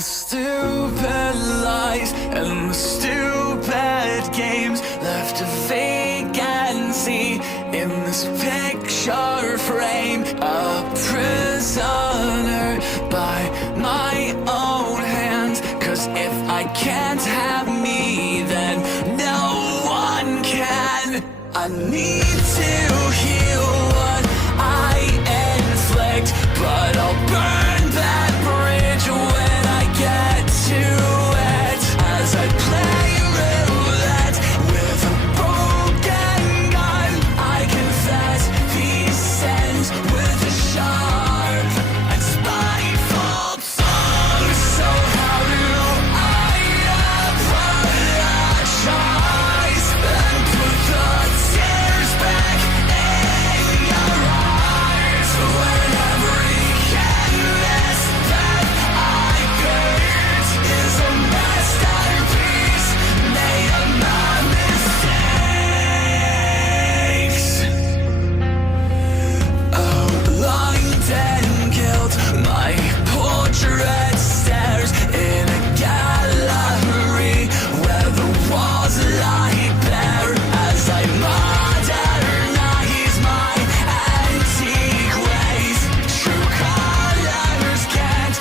the stupid lies and the stupid games left a vacancy in this picture frame. A prisoner by my own hands. 'Cause if I can't have me, then no one can. I need to heal what I inflict, but I'll burn that bridge when I get to it. As I play roulette with a broken gun, I confess these sins with a sharp and spiteful tongue. So how do I apologize and put the tears back in your eyes when every canvas that I burnt is a masterpiece made of my mistakes. Outlined in guilt, my portrait stares in a gallery where the walls lie bare as I modernize my antique ways. True colors can't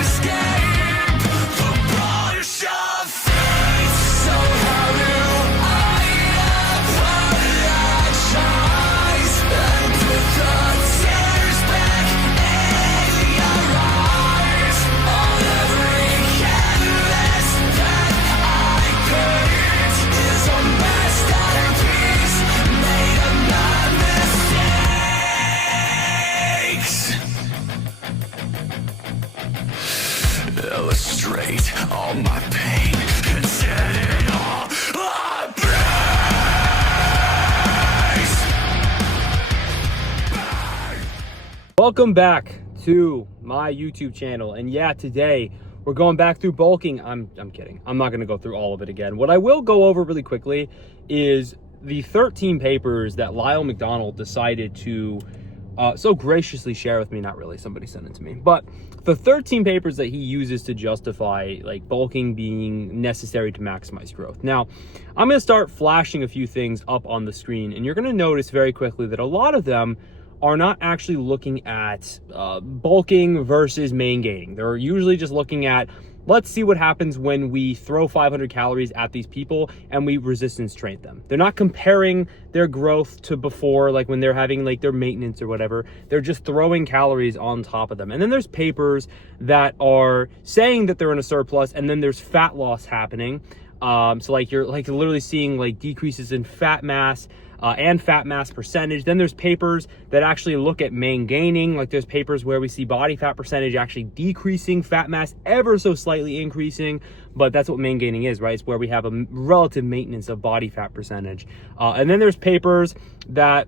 escape the brush of fate. So how do I apologize and put the tears back in your eyes on every canvas that I burnt is a masterpiece made of my mistakes. Illustrate all my pain and set it all ablaze. Welcome back to my YouTube channel, and yeah, today we're going back through bulking. I'm kidding. I'm not going to go through all of it again. What I will go over really quickly is the 13 papers that Lyle McDonald decided to so graciously share with me. Not really, somebody sent it to me, but the 13 papers that he uses to justify like bulking being necessary to maximize growth. Now, I'm going to start flashing a few things up on the screen, and you're going to notice very quickly that a lot of them are not actually looking at bulking versus Maingaining. They're usually just looking at, let's see what happens when we throw 500 calories at these people and we resistance train them. They're not comparing their growth to before, like when they're having like their maintenance or whatever. They're just throwing calories on top of them. And then there's papers that are saying that they're in a surplus, and then there's fat loss happening. So like you're like literally seeing like decreases in fat mass and fat mass percentage. Then there's papers that actually look at Maingaining. Like there's papers where we see body fat percentage actually decreasing, fat mass ever so slightly increasing. But that's what Maingaining is, right? It's where we have a relative maintenance of body fat percentage. And then there's papers that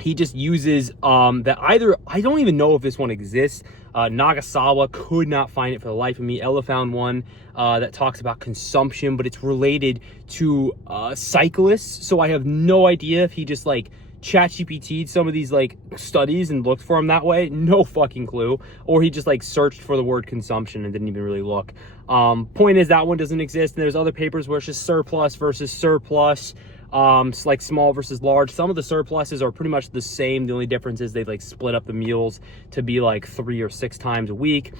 he just uses that either, I don't even know if this one exists. Nagasawa, could not find it for the life of me. Ella found one that talks about consumption, but it's related to cyclists. So I have no idea if he just like ChatGPT'd some of these like studies and looked for them that way. No fucking clue. Or he just like searched for the word consumption and didn't even really look. Point is, that one doesn't exist. And there's other papers where it's just surplus versus surplus. It's like small versus large. Some of the surpluses are pretty much the same. The only difference is they like split up the meals to be like 3 or 6 times a week.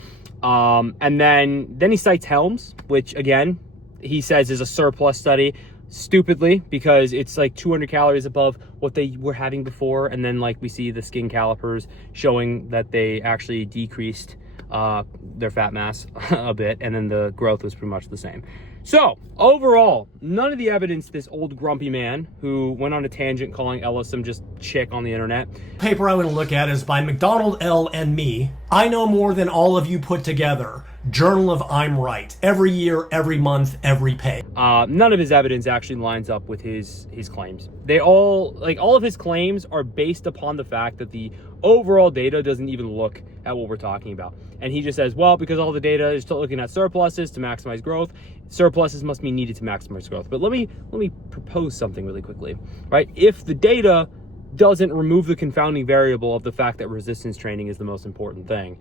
And then he cites Helms, which again, he says is a surplus study, stupidly, because it's like 200 calories above what they were having before. And then like we see the skin calipers showing that they actually decreased their fat mass a bit, and then the growth was pretty much the same. So overall, none of the evidence this old grumpy man who went on a tangent calling Ella some just chick on the internet. Paper I want to look at is by McDonald, L, and me. I know more than all of you put together. Journal of I'm Right. Every year, every month, every pay. None of his evidence actually lines up with his claims. They all of his claims are based upon the fact that the overall data doesn't even look at what we're talking about. And he just says, well, because all the data is still looking at surpluses to maximize growth, surpluses must be needed to maximize growth. But let me propose something really quickly, right? If the data doesn't remove the confounding variable of the fact that resistance training is the most important thing,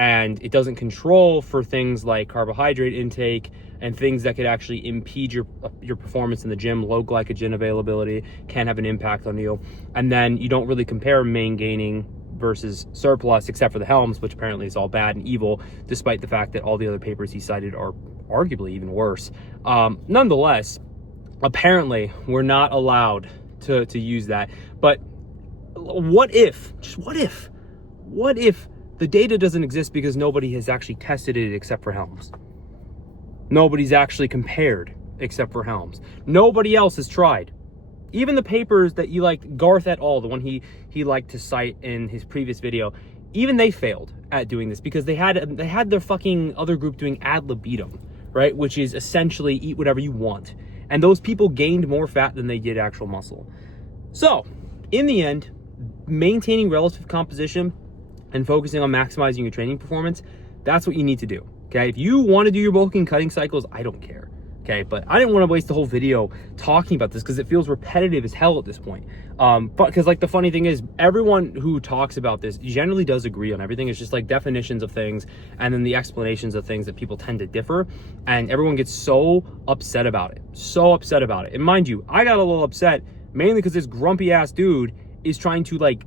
and it doesn't control for things like carbohydrate intake and things that could actually impede your performance in the gym. Low glycogen availability can have an impact on you. And then you don't really compare Maingaining versus surplus, except for the Helms, which apparently is all bad and evil, despite the fact that all the other papers he cited are arguably even worse. Nonetheless, apparently we're not allowed to use that. But what if the data doesn't exist because nobody has actually tested it except for Helms? Nobody's actually compared except for Helms. Nobody else has tried. Even the papers that you liked, Garth et al., the one he liked to cite in his previous video, even they failed at doing this because they had their fucking other group doing ad libitum, right? Which is essentially eat whatever you want. And those people gained more fat than they did actual muscle. So, in the end, maintaining relative composition and focusing on maximizing your training performance, that's what you need to do. Okay, if you want to do your bulking cutting cycles, I don't care. Okay, but I didn't want to waste the whole video talking about this because it feels repetitive as hell at this point. But because like the funny thing is, everyone who talks about this generally does agree on everything. It's just like definitions of things and then the explanations of things that people tend to differ. And everyone gets so upset about it. So upset about it. And mind you, I got a little upset mainly because this grumpy ass dude is trying to like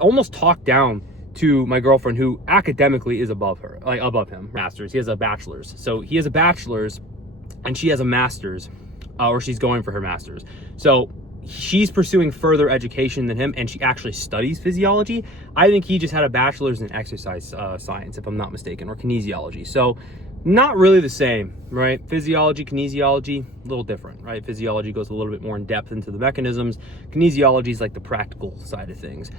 almost talk down to my girlfriend, who academically is above him. Masters. He has a bachelor's. So he has a bachelor's and she has a master's, or she's going for her master's. So she's pursuing further education than him, and she actually studies physiology. I think he just had a bachelor's in exercise science, if I'm not mistaken, or kinesiology. So not really the same, right? Physiology, kinesiology, a little different, right? Physiology goes a little bit more in depth into the mechanisms. Kinesiology is like the practical side of things.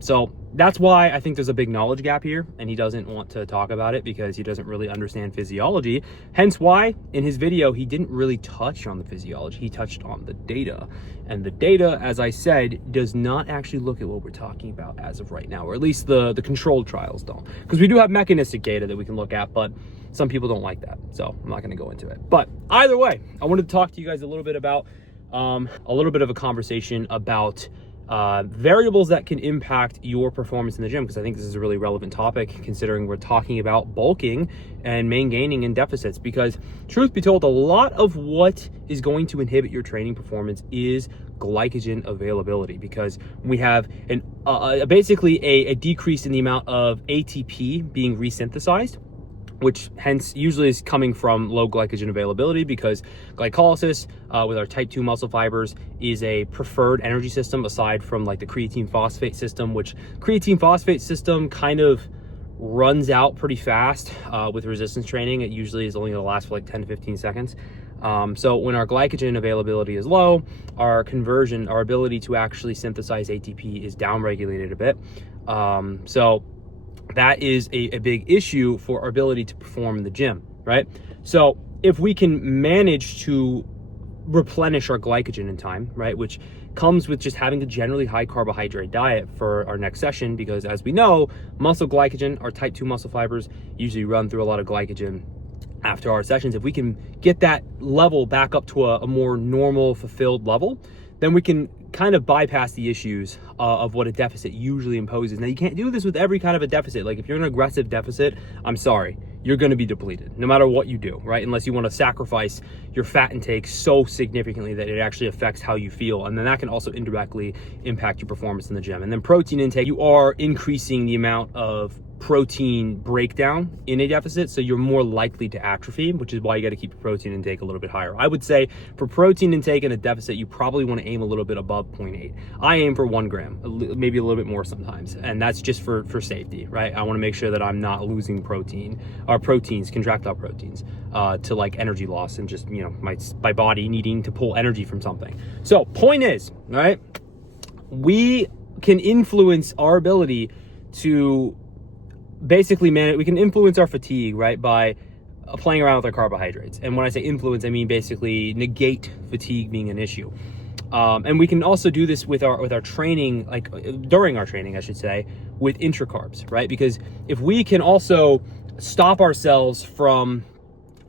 So that's why I think there's a big knowledge gap here, and he doesn't want to talk about it because he doesn't really understand physiology. Hence why in his video, he didn't really touch on the physiology. He touched on the data, and the data, as I said, does not actually look at what we're talking about as of right now, or at least the controlled trials don't, because we do have mechanistic data that we can look at, but some people don't like that, so I'm not going to go into it. But either way, I wanted to talk to you guys a little bit about a little bit of a conversation about variables that can impact your performance in the gym, because I think this is a really relevant topic considering we're talking about bulking and maintaining in deficits. Because truth be told, a lot of what is going to inhibit your training performance is glycogen availability, because we have basically a decrease in the amount of ATP being resynthesized, which hence usually is coming from low glycogen availability, because glycolysis with our type 2 muscle fibers is a preferred energy system aside from like the creatine phosphate system, which creatine phosphate system kind of runs out pretty fast with resistance training. It usually is only going to last for like 10 to 15 seconds. So when our glycogen availability is low, our ability to actually synthesize ATP is downregulated a bit. So that is a big issue for our ability to perform in the gym, right? So if we can manage to replenish our glycogen in time, right, which comes with just having a generally high carbohydrate diet for our next session, because as we know, muscle glycogen, our type 2 muscle fibers usually run through a lot of glycogen after our sessions. If we can get that level back up to a more normal, fulfilled level, then we can kind of bypass the issues of what a deficit usually imposes. Now, you can't do this with every kind of a deficit. Like if you're in an aggressive deficit, I'm sorry, you're going to be depleted no matter what you do, right? Unless you want to sacrifice your fat intake so significantly that it actually affects how you feel. And then that can also indirectly impact your performance in the gym. And then protein intake, you are increasing the amount of protein breakdown in a deficit, so you're more likely to atrophy, which is why you got to keep your protein intake a little bit higher. I would say for protein intake in a deficit, you probably want to aim a little bit above 0.8. I aim for 1 gram, maybe a little bit more sometimes, and that's just for safety, right? I want to make sure that I'm not losing protein or proteins, contractile proteins, to like energy loss and just, you know, my body needing to pull energy from something. So point is, right, we can influence our ability to basically we can influence our fatigue, right, by playing around with our carbohydrates. And when I say influence, I mean basically negate fatigue being an issue. And we can also do this with our training, like during our training, I should say, with intracarbs, right? Because if we can also stop ourselves from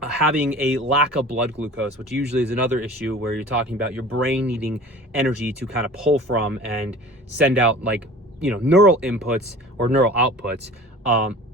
having a lack of blood glucose, which usually is another issue where you're talking about your brain needing energy to kind of pull from and send out, like, you know, neural inputs or neural outputs.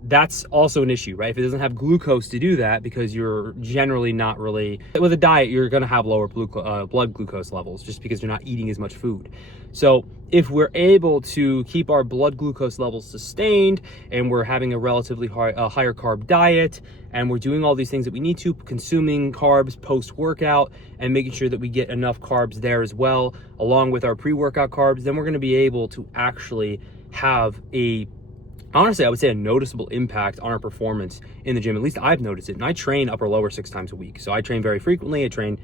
That's also an issue, right? If it doesn't have glucose to do that, because you're generally not really, with a diet, you're going to have lower blood glucose levels just because you're not eating as much food. So if we're able to keep our blood glucose levels sustained, and we're having a relatively higher carb diet, and we're doing all these things that we need to, consuming carbs post-workout and making sure that we get enough carbs there as well, along with our pre-workout carbs, then we're going to be able to actually have honestly, I would say a noticeable impact on our performance in the gym. At least I've noticed it. And I train upper lower 6 times a week. So I train very frequently. I train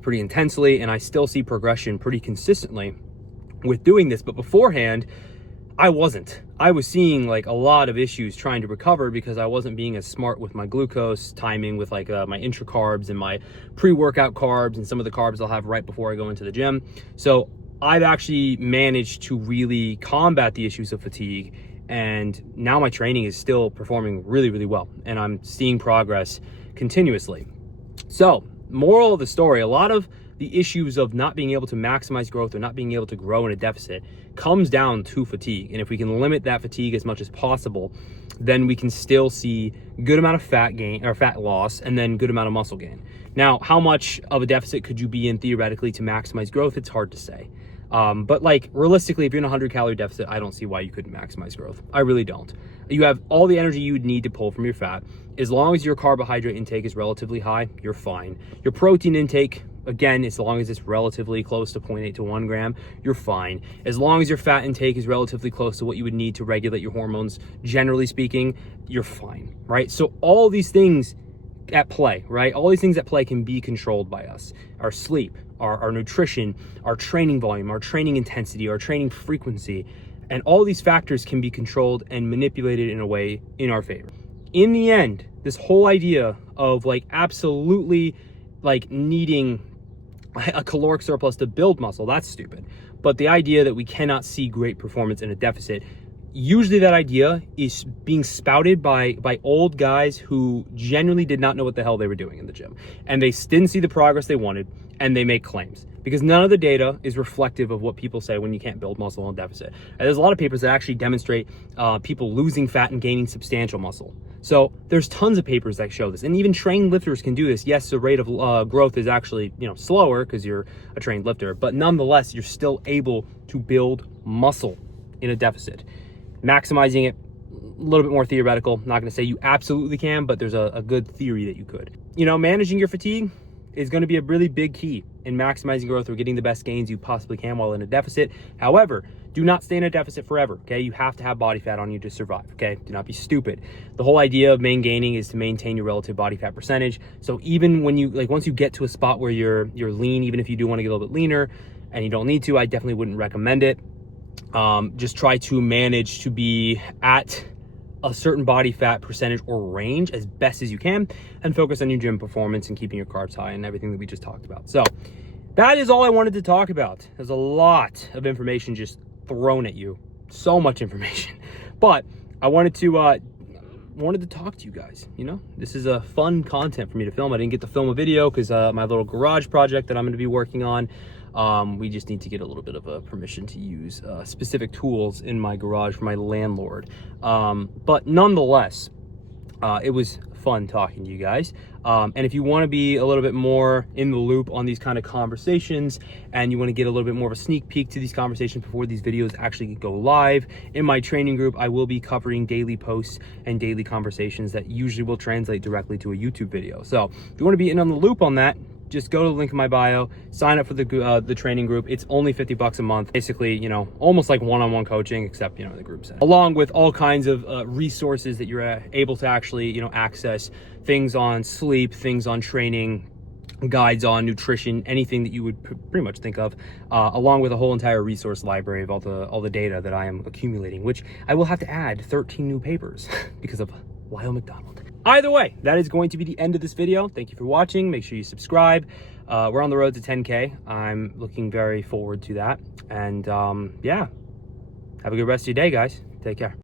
pretty intensely, and I still see progression pretty consistently with doing this. But beforehand, I wasn't. I was seeing like a lot of issues trying to recover because I wasn't being as smart with my glucose timing, with like my intra carbs and my pre-workout carbs and some of the carbs I'll have right before I go into the gym. So I've actually managed to really combat the issues of fatigue, and now my training is still performing really, really well, and I'm seeing progress continuously. So, moral of the story, a lot of the issues of not being able to maximize growth or not being able to grow in a deficit comes down to fatigue. And if we can limit that fatigue as much as possible, then we can still see good amount of fat gain or fat loss, and then good amount of muscle gain. Now, how much of a deficit could you be in theoretically to maximize growth? It's hard to say. But like realistically, if you're in a 100-calorie deficit, I don't see why you couldn't maximize growth. I really don't. You have all the energy you would need to pull from your fat. As long as your carbohydrate intake is relatively high, you're fine. Your protein intake, again, as long as it's relatively close to 0.8 to 1 gram, you're fine. As long as your fat intake is relatively close to what you would need to regulate your hormones, generally speaking, you're fine, right? So all these things at play, right? All these things at play can be controlled by us. Our sleep, our nutrition, our training volume, our training intensity, our training frequency, and all these factors can be controlled and manipulated in a way in our favor. In the end, this whole idea of like absolutely like needing a caloric surplus to build muscle, that's stupid. But the idea that we cannot see great performance in a deficit, usually that idea is being spouted by old guys who genuinely did not know what the hell they were doing in the gym. And they didn't see the progress they wanted, and they make claims. Because none of the data is reflective of what people say when you can't build muscle in a deficit. And there's a lot of papers that actually demonstrate people losing fat and gaining substantial muscle. So there's tons of papers that show this. And even trained lifters can do this. Yes, the rate of growth is actually slower because you're a trained lifter. But nonetheless, you're still able to build muscle in a deficit. Maximizing it, a little bit more theoretical. Not going to say you absolutely can, but there's a good theory that you could. Managing your fatigue is going to be a really big key in maximizing growth or getting the best gains you possibly can while in a deficit. However, do not stay in a deficit forever, okay? You have to have body fat on you to survive, okay? Do not be stupid. The whole idea of Maingaining is to maintain your relative body fat percentage. So even when you, once you get to a spot where you're lean, even if you do want to get a little bit leaner and you don't need to, I definitely wouldn't recommend it. Just try to manage to be at a certain body fat percentage or range as best as you can, and focus on your gym performance and keeping your carbs high and everything that we just talked about. So that is all I wanted to talk about. There's a lot of information just thrown at you, so much information, but I wanted to talk to you guys. This is a fun content for me to film. I didn't get to film a video because my little garage project that I'm going to be working on, we just need to get a little bit of a permission to use specific tools in my garage for my landlord. But nonetheless, it was fun talking to you guys. And if you want to be a little bit more in the loop on these kind of conversations, and you want to get a little bit more of a sneak peek to these conversations before these videos actually go live, in my training group, I will be covering daily posts and daily conversations that usually will translate directly to a YouTube video. So if you want to be in on the loop on that, just go to the link in my bio, sign up for the training group. It's only $50 a month. Basically, almost like one-on-one coaching, except, in the group setting. Along with all kinds of resources that you're able to actually, access, things on sleep, things on training, guides on nutrition, anything that you would pretty much think of, along with a whole entire resource library of all the data that I am accumulating, which I will have to add 13 new papers because of Lyle McDonald. Either way, that is going to be the end of this video. Thank you for watching. Make sure you subscribe. We're on the road to 10K. I'm looking very forward to that. And yeah, have a good rest of your day, guys. Take care.